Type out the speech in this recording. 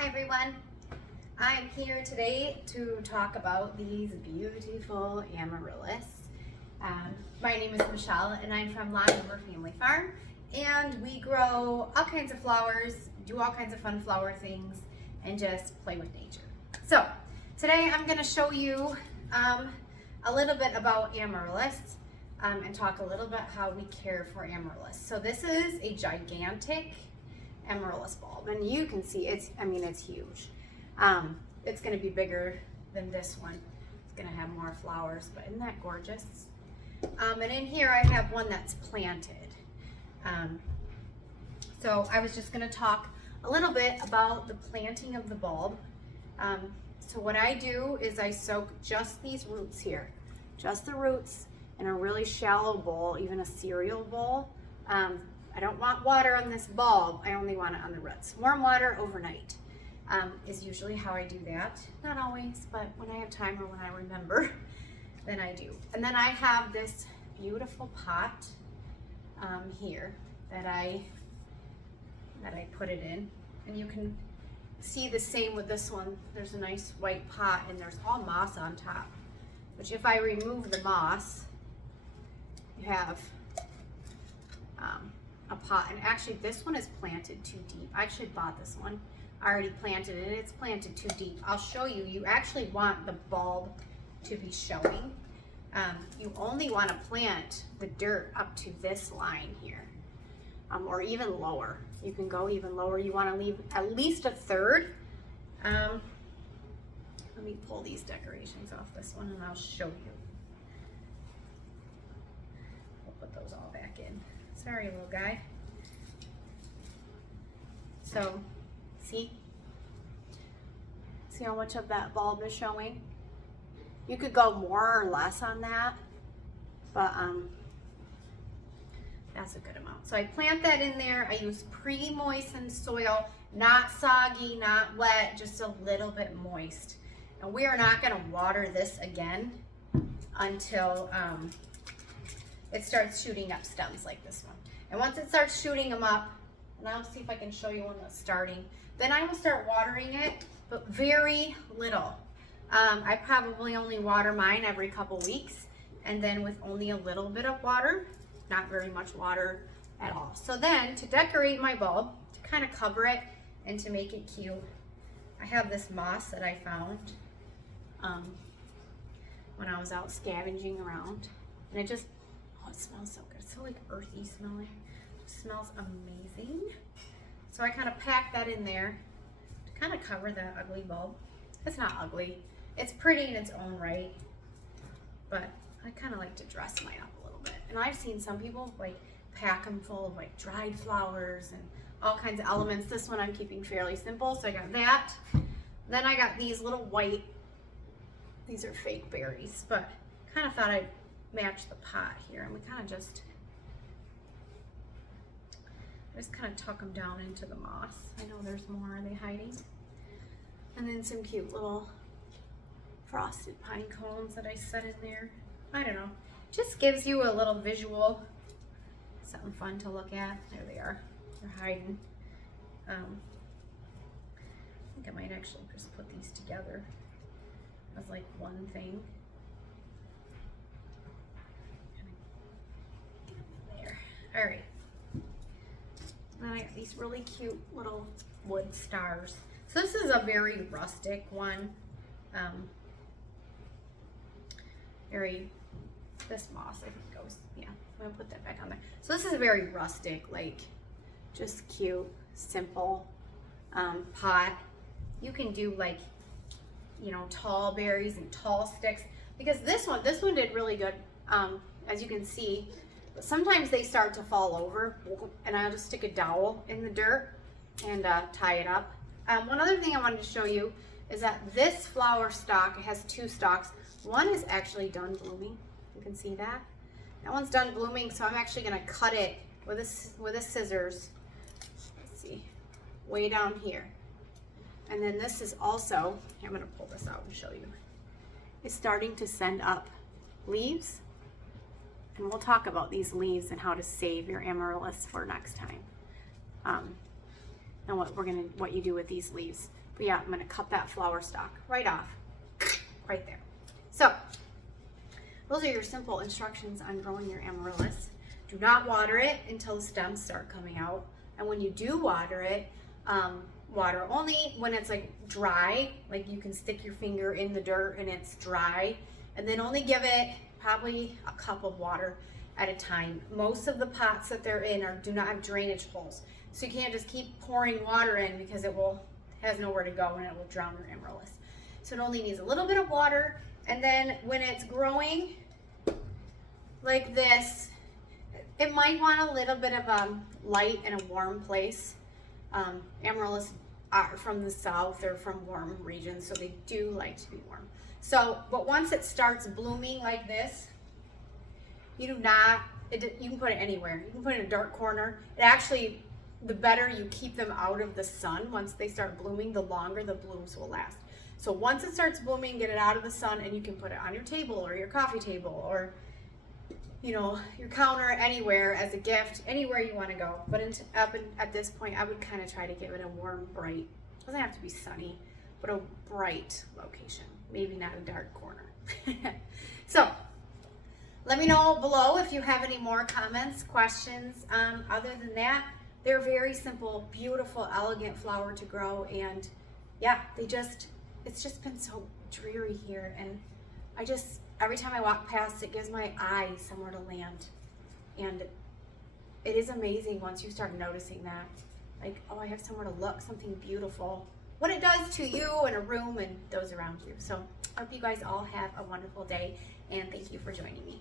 Hi everyone, I'm here today to talk about these beautiful Amaryllis. My name is Michelle and I'm from River Family Farm, and we grow all kinds of flowers, do all kinds of fun flower things, and just play with nature. So today I'm going to show you a little bit about Amaryllis and talk a little bit how we care for Amaryllis. So this is a gigantic Amaryllis bulb, and you can see it's huge. It's going to be bigger than this one. It's going to have more flowers, but isn't that gorgeous? And in here I have one that's planted. So I was just going to talk a little bit about the planting of the bulb. So what I do is I soak just these roots here, just the roots, in a really shallow bowl, even a cereal bowl. I don't want water on this bulb, I only want it on the roots. Warm water overnight is usually how I do that. Not always, but when I have time or when I remember, then I do. And then I have this beautiful pot here that I put it in. And you can see the same with this one. There's a nice white pot and there's all moss on top. Which if I remove the moss, you have a pot, and actually this one is planted too deep. I actually bought this one, I already planted it, and it's planted too deep. I'll show you, you actually want the bulb to be showing. You only want to plant the dirt up to this line here, or even lower. You can go even lower. You want to leave at least a third. Let me pull these decorations off this one and I'll show you. We'll put those all back in. Sorry, little guy. So, see how much of that bulb is showing? You could go more or less on that, but that's a good amount. So I plant that in there. I use pre-moistened soil, not soggy, not wet, just a little bit moist. And we are not going to water this again until it starts shooting up stems like this one. And once it starts shooting them up, and I'll see if I can show you when it's starting, then I will start watering it, but very little. I probably only water mine every couple weeks, and then with only a little bit of water, not very much water at all. So then to decorate my bulb, to kind of cover it and to make it cute, I have this moss that I found when I was out scavenging around, and it just, oh, it smells so good. It's so like earthy smelling. It smells amazing. So I kind of pack that in there to kind of cover that ugly bulb. It's not ugly. It's pretty in its own right, but I kind of like to dress mine up a little bit. And I've seen some people like pack them full of like dried flowers and all kinds of elements. This one I'm keeping fairly simple, so I got that. Then I got these little white, these are fake berries, but kind of thought I'd match the pot here, and we kind of just kind of tuck them down into the moss. I know there's more. Are they hiding? And then some cute little frosted pine cones that I set in there. I don't know. Just gives you a little visual, something fun to look at. There they are. They're hiding. I think I might actually just put these together as like one thing. There. All right. And then I got these really cute little wood stars. So this is a very rustic one. This moss I think goes, yeah, I'm gonna put that back on there. So this is a very rustic, like just cute, simple pot. You can do like, you know, tall berries and tall sticks, because this one did really good, as you can see. But sometimes they start to fall over, and I'll just stick a dowel in the dirt and tie it up. One other thing I wanted to show you is that this flower stalk, it has two stalks. One is actually done blooming. You can see that. That one's done blooming, so I'm actually going to cut it with a scissors. Let's see, way down here. And then this is also, I'm going to pull this out and show you. It's starting to send up leaves. And we'll talk about these leaves and how to save your amaryllis for next time. And what you do with these leaves. But yeah, I'm gonna cut that flower stalk right off, right there. So those are your simple instructions on growing your amaryllis. Do not water it until the stems start coming out. And when you do water it, water only when it's like dry, like you can stick your finger in the dirt and it's dry, and then only give it probably a cup of water at a time. Most of the pots that they're in do not have drainage holes. So you can't just keep pouring water in because has nowhere to go and it will drown your amaryllis. So it only needs a little bit of water. And then when it's growing like this, it might want a little bit of a light and a warm place. Amaryllis are from the south or from warm regions, so they do like to be warm. So, but once it starts blooming like this, you can put it anywhere. You can put it in a dark corner. It actually, the better you keep them out of the sun, once they start blooming, the longer the blooms will last. So once it starts blooming, get it out of the sun, and you can put it on your table or your coffee table or, you know, your counter, anywhere as a gift, anywhere you want to go. But at this point, I would kind of try to give it a warm, bright, doesn't have to be sunny, but a bright location. Maybe not a dark corner. So let me know below if you have any more comments, questions. Other than that, they're very simple, beautiful, elegant flower to grow. And yeah, it's just been so dreary here. And every time I walk past, it gives my eyes somewhere to land. And it is amazing once you start noticing that. Like, oh, I have somewhere to look, something beautiful. What it does to you and a room and those around you. So I hope you guys all have a wonderful day, and thank you for joining me.